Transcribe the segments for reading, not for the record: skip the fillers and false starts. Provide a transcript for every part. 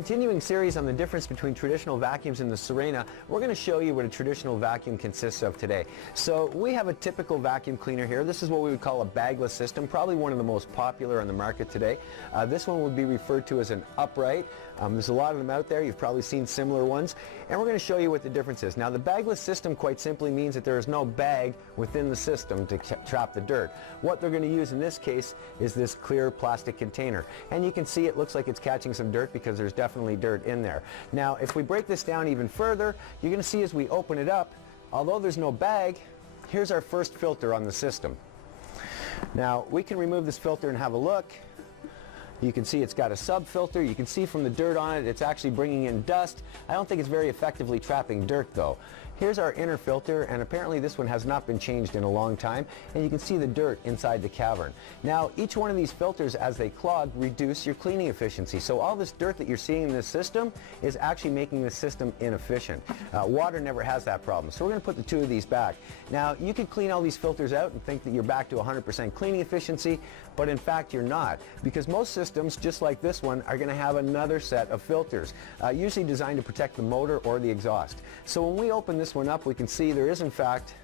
continuing series on the difference between traditional vacuums and the Sirena, we're going to show you what a traditional vacuum consists of today. So we have a typical vacuum cleaner here. This is what we would call a bagless system, probably one of the most popular on the market today. This one would be referred to as an upright. There's a lot of them out there. You've probably seen similar ones. And we're going to show you what the difference is. Now the bagless system quite simply means that there is no bag within the system to trap the dirt. What they're going to use in this case is this clear plastic container. And you can see it looks like it's catching some dirt because there's definitely dirt in there. Now if we break this down even further, you're going to see as we open it up, although there's no bag, here's our first filter on the system. Now we can remove this filter and have a look. You can see it's got a sub-filter. You can see from the dirt on it, it's actually bringing in dust. I don't think it's very effectively trapping dirt though. Here's our inner filter, and apparently this one has not been changed in a long time, and you can see the dirt inside the cavern. Now each one of these filters, as they clog, reduce your cleaning efficiency. So all this dirt that you're seeing in this system is actually making the system inefficient. Water never has that problem. So we're going to put the two of these back. Now you can clean all these filters out and think that you're back to 100% cleaning efficiency, but in fact you're not, because most systems, just like this one, are going to have another set of filters, usually designed to protect the motor or the exhaust. So when we open this one up, we can see there is in fact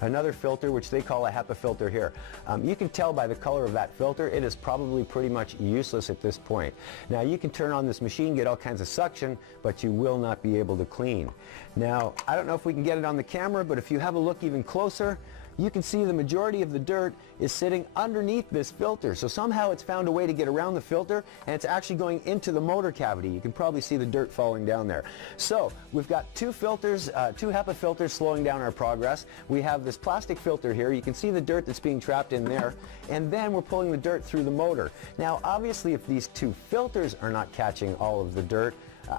another filter, which they call a HEPA filter here. You can tell by the color of that filter, it is probably pretty much useless at this point. Now you can turn on this machine, get all kinds of suction, but you will not be able to clean. Now I don't know if we can get it on the camera, but if you have a look even closer, you can see the majority of the dirt is sitting underneath this filter. So somehow it's found a way to get around the filter, and it's actually going into the motor cavity. You can probably see the dirt falling down there. So we've got two filters, two HEPA filters slowing down our progress. We have this plastic filter here. You can see the dirt that's being trapped in there, and then we're pulling the dirt through the motor. Now obviously if these two filters are not catching all of the dirt,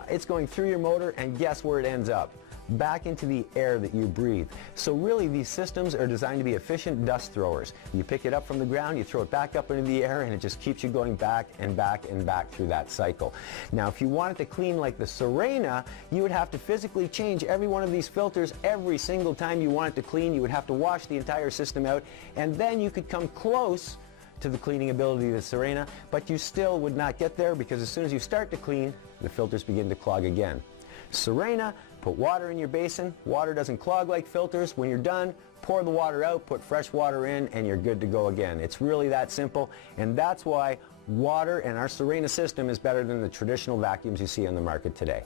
it's going through your motor, and guess where it ends up? Back into the air that you breathe. So really these systems are designed to be efficient dust throwers. You pick it up from the ground, you throw it back up into the air, and it just keeps you going back and back and back through that cycle. Now if you wanted to clean like the Sirena, you would have to physically change every one of these filters every single time you want it to clean. You would have to wash the entire system out, and then you could come close to the cleaning ability of the Sirena, but you still would not get there, because as soon as you start to clean, the filters begin to clog again. Sirena, put water in your basin. Water doesn't clog like filters. When you're done, pour the water out, put fresh water in, and you're good to go again. It's really that simple, and that's why water and our Sirena system is better than the traditional vacuums you see on the market today.